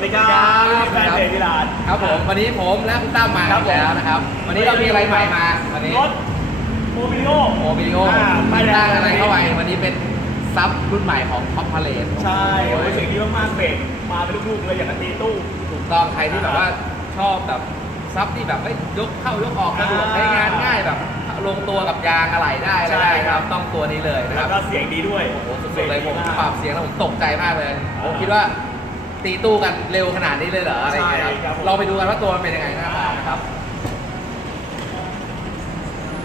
วัสดีครับแฟนเพจที่ร้านครับผมวันนี้ผมและคุณตั้มมาครับผมแล้วนะครับ วันนี้เรามีอะไรใหม่มาวันนี้รถโมบิลิโอโอวิดีโออ่าป้ายแดงตั้งอะไรเข้าไปวันนี้เป็นซับรุ่นใหม่ของคอมพาเลตใช่โอ้ยสิ่งที่มากๆเบรกมาเป็นลูกๆเลยอย่างกับตีตู้ถูกต้องใครที่แบบว่าชอบแบบซับที่แบบไม่ยกเข้ายกออกสะดวกอ่าใช้งานง่ายแบบลงตัวกับยางอะไรได้อะไรใช่ได้คครัรับบต้องตัวนี้เลยนะคแล้รัวบก็เสียงดีด้วยโอ้โหสุดๆเลยผมสีงปรับเสียงแล้วผมตกใจมากเลยผมคิดว่า ตีตู้กันเร็วขนาดนี้เลยเหรออะไรอย่างเงี้ยครับใช่ครับผมลองไปดูกันว่าตัวมันเป็นยังไงหน้าตานะครับ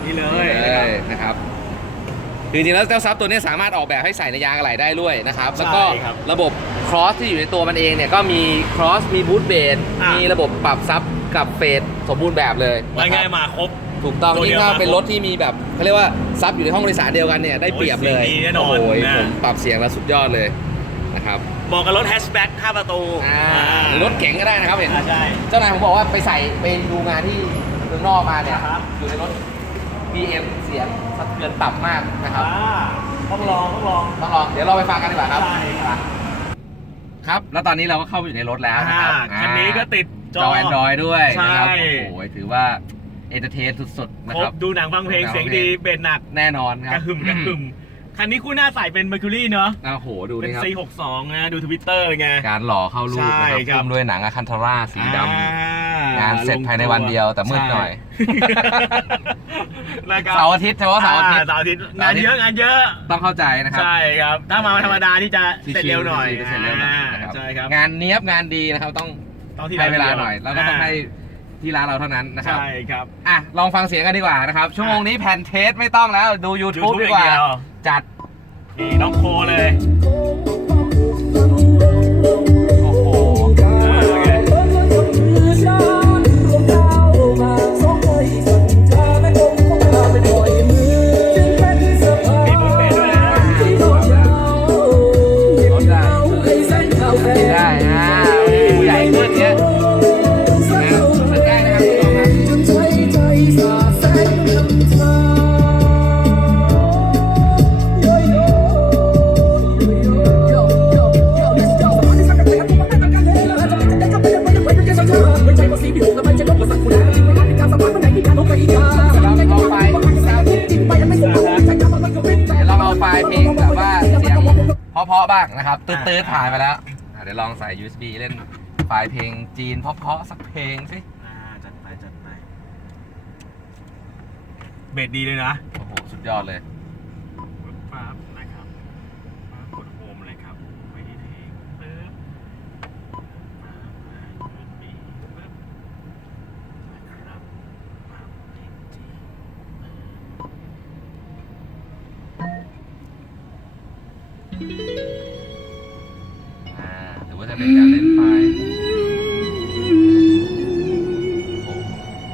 นี่เลเลยยนะครับคือจริงๆแล้วเจ้าซับตัวนี้สามารถออกแบบให้ใส่ในยางอะไหล่ได้ด้วยนะครับ แล้วก็ใช่ครับระบบครอสที่อยู่ในตัวมันเองเนี่ยก็มีครอสมีบูทเบสอะ มีระบบปรับซับกับเฟดสมบูรณ์แบบเลยว่านะคง่ายรับมาครบ ถูกต้องตัวเดียิ่ยวงถ้ามาเป็นรถที่มีแบบเขาเรียกว่าซับอยู่ในห้องโดยสารเดียวกันเนี่ยได้เปรียบเลยโอ้ยเสียงดีแน่นอนโอ้ยนะ ผมปรับเสียงแล้วสุดยอดเลยนะครับ บอกกับรถแฮชแบ็ก5ประตูอ่าหรือรถเก๋งก็ได้นะครับเห็น อ่าใช่ เจ้านายผมบอกว่าไปใส่ไปดูงานที่เมืองนอกมาเนี่ยครับ อยู่ในรถ BM เสียงสะเทือนต่ำมากนะครับ อ่าต้องลองต้องลอง ต้องลอง เดี๋ยวเราไปฟังกันดีกว่าครับ ใช่ครับ ครับ แล้วตอนนี้เราก็เข้าไปอยู่ในรถแล้วนะครับอ่าคันนี้ก็ติดจจออ Android ด้วยนะครับ ใช่ โอ้โหถือว่าเอนเตอร์เทนสุดๆนะครครับ บดูหนังฟังเพลงดูหนังเสียงฟังเพลดีงเบสหนักแน่นอนคกรัระบหึ่มกระหึ่ม คันนี้คู่หน้าใส่เป็น Mercury เนอะโอ้โหดูเป็นนี่ครับ C62 นะดูทวิตเตอร์ไง การหล่อเข้ารูปนะคใช่รับครับพุ่มด้วยหนังอะคันทาร่าสีดอ่ำงานเสร็จภายในวันเดียวแต่มืดหน่อยใช่นะครับเสาร์อาทิตย์เฉพาะเสาร์อาทิตย์ เสาร์อาทิตย์งานเยอะงานเยอะ ต้องเข้าใจนะครับ ใช่ครับ ถ้ามาวันธรรมดาที่จะเสร็จเร็วหน่อยเสร็จเร็วหน่อยอ่านะครับ ใช่ครับงานเนี้ยบงานดีนะครับต้องต้องที่ให้เวลาดีหน่อย แล้วก็ต้องให้ที่ร้านเราเท่านั้นนะครับ ใช่ครับ อะ ลองฟังเสียงกันดีกว่านะครับ ชั่วโมงนี้แผ่นเทสไม่ต้องแล้ว ดู YouTube ดีกว่าอย่างเดียว จัดนี่น้องโคเลย บ้างนะครับตืดๆผ่านไปแล้วอะเดี๋ยวลองใส่ USB เล่นไฟล์เพลงจีนเพราะๆสักเพลงสิอ่าจัดไปจัดไปเบสดีเลยนะ โอ้โห สุดยอดเลย หรือว่าจะเป็นการเล่นไฟล์โอ้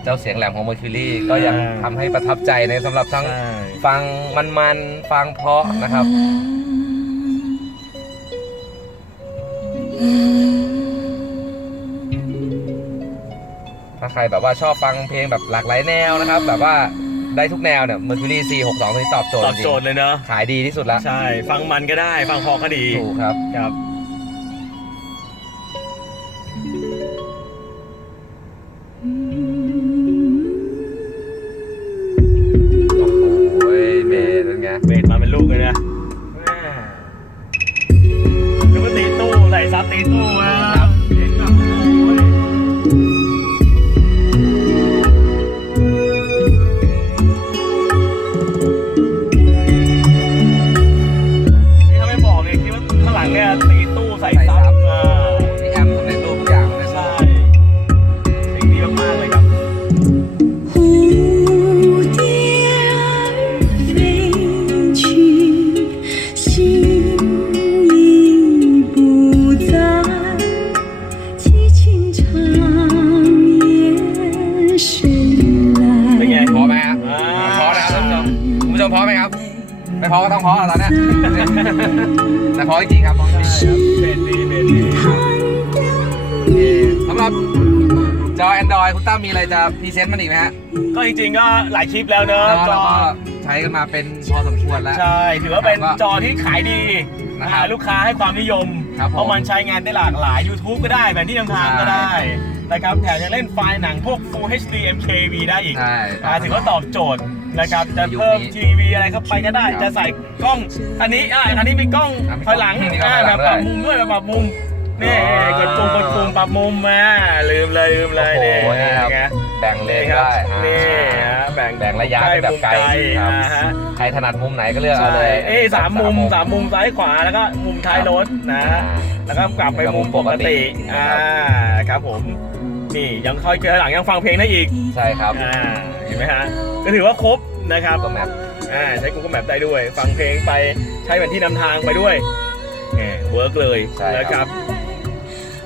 เจ้าเสียงแหลมของ Mercury ก็ยังทำให้ประทับใจในสำหรับทั้ง ใช่ ฟังมันๆฟังเพราะนะครับ ถ้าใครแบบว่าชอบฟังเพลงแบบหลากหลายแนวนะครับ แบบว่าได้ทุกแนวเนี่ย Mercury C62 ตัวนี้ตอบโจทย์ตอบจริโจงทย์เลยเนอะ ๆขายดีที่สุดละใช่ ฟังมันก็ได้ ฟังพอก็ดี ถูกครับ ครับ นไงเบสมาเป็นลูกเลยนะแม่แล้วก็ตีตู้ใส่ซับตีตู้นะ ไม่พอก็ต้องพอแล้วตอนเนี้ยแต่พอจริงๆครับพอจริงๆครับเบสดีเบสดีโอเคสำหรับจอ Android คุณตั้มมีอะไรจะพรีเซนต์มันอีกไหมฮะก็จริงๆก็หลายคลิปแล้วเนอะแล้วจเราอก็ใช้กันมาเป็นพอสมควรแล้ว ใช่ ถือว่าเป็นจอที่ขายดีนะครับอ่าลูกค้าให้ความนิยม ครับผมเพราะมันใช้งานได้หลากหลาย YouTube ก็ได้แผนที่นำทางก็ได้ นะครับแถมยังเล่นไฟล์หนังพวก Full HD MKV ได้อีกใช่ อ่าถือว่าตอบโจทย์นะครับจะยุคเพิ่มนี้ทีวีอะไรเข้าไปก็ได้ครับจะใส่กล้อง อันนี้อ่าอันนี้มีกล้องอะมีถอยหลังมีกล้องอ่าถอยหลัแบบงปรับด้วยมุมด้วยแบบปรับมุมนี่อ๋อกดปุ่มกดปุ่มปรับมุมมาลืมเลยลืมเลยโอ้นี่โหนี่ครับ ไงแบ่งเลนี่นครับได้อ่านี่ฮะแบ่งแบ่งระยะเป็นแบบไกลมุมครับอ่าฮะ ใครถนัดมุมไหนก็เลือกเอาใช่เลยเอ้ยสามมุมสามมุมซ้ายขวาแล้วก็มุมท้ายรถนะ อ่า แล้วก็กลับไปมุมปกตินะอ่า ครับครับผม นี่ยังคอยเจอหลังยังฟังเพลงได้อีกใช่ครับอ่าเห็นไหมฮะก็ถือว่าครบนะครับก็แมปอ่าใช้ Google Map ได้ด้วย ฟังเพลงไปใช้เป็นที่นำทางไปด้วยเนี่ยเวิร์กเลยใช่นะคครัรับบ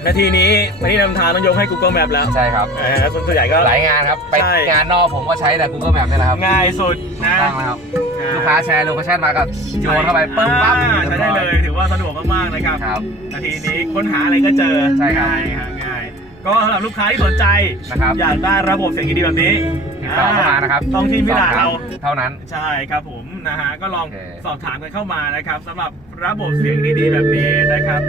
นาทีนี้เป็นที่นำทางต้องยกให้ Google Map แล้วใช่ครับ อ่าส่วนใหญ่ก็ หลายงานครับ ไปใช่ งานนอกผมก็ใช้แต่ Google Map นี่แหละครับง่ายสุดนะ ตั้งนะครับอ่ลูกค้าแชร์โลเคชั่นมาก็โยนเข้าไปปึ๊บปั๊บอ่าใช้ได้เลย ถือว่าสะดวกมาก ๆ นะครับ ครับ นาทีนี้ค้นหาอะไรก็เจอใช่ครับ ง่ายฮะง่าย ก็สำหรับลูกค้าที่สนใจนะครับ อยากได้ระบบเสียงดีๆแบบนี้ติดต่อเข้ามานะครับต้องที่พิลาเรา เท่านั้น ใช่ครับผมนะฮะก็ลองโอเค สอบถามกันเข้ามานะครับสำหรับระบบเสียงดีๆแบบนี้นะครับ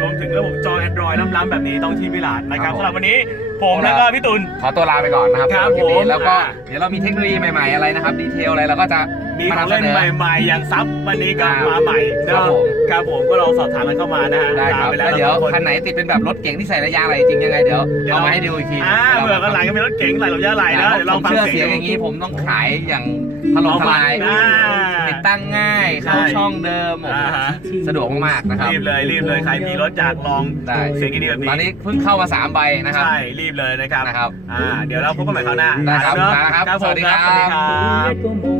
รวมถึงระบบจอ Android ล้ำๆแบบนี้ต้องที่พิลาดนะครับสำหรับวันนี้ ผมแล้วก็พี่ตุล ขอตัวลาไปก่อนนะครับครับสำหคลิปนี้ผมแล้วก็อ่า เดี๋ยวเรามีเทคโนโลยีใหม่ๆอะไรนะครับดีเทลอะไรเราก็จะมีมาของนำเสเล่นนอใหม่ๆ อย่างซับวันนี้ก็อ่ามมาใหม่ครับผม ครับผมก็ลองสอบถามกันเข้ามานะฮะได้ครับลาไปแล้วเดี๋ยวราสองคันไหนติดเป็นแบบรถเก๋งที่ใส่ระยะอะไรจริงยังไงเดี๋ยวเดี๋ยวเอามาให้ดูอีกทีอ่าเผื่อกันหลังก็เป็นรถเก๋งไหลหลบย่าไหลนะเดี๋ยวลองผมฟังเชื่อเสีเสียยงงอย่างนี้ผมต้องขายอย่าง ถล่มทลายอ่าติดตั้งง่ายเข้าใช่ช่องเดิมโอ้โหอ่าฮะสะดวกมากๆนะครับ รีบเลยรีบเลยใครมีรถอยากลองได้ เสียงดีๆแบบนี้ ตอนนี้เพิ่งเข้ามา 3 ใบนะครับ ใช่ รีบเลยนะครับ นะครับ อ่า เดี๋ยวเราพบกันใหม่คราวหน้าได้ครับเนอะนะครับครับผมสวัสดีครับ สวัสดีครับ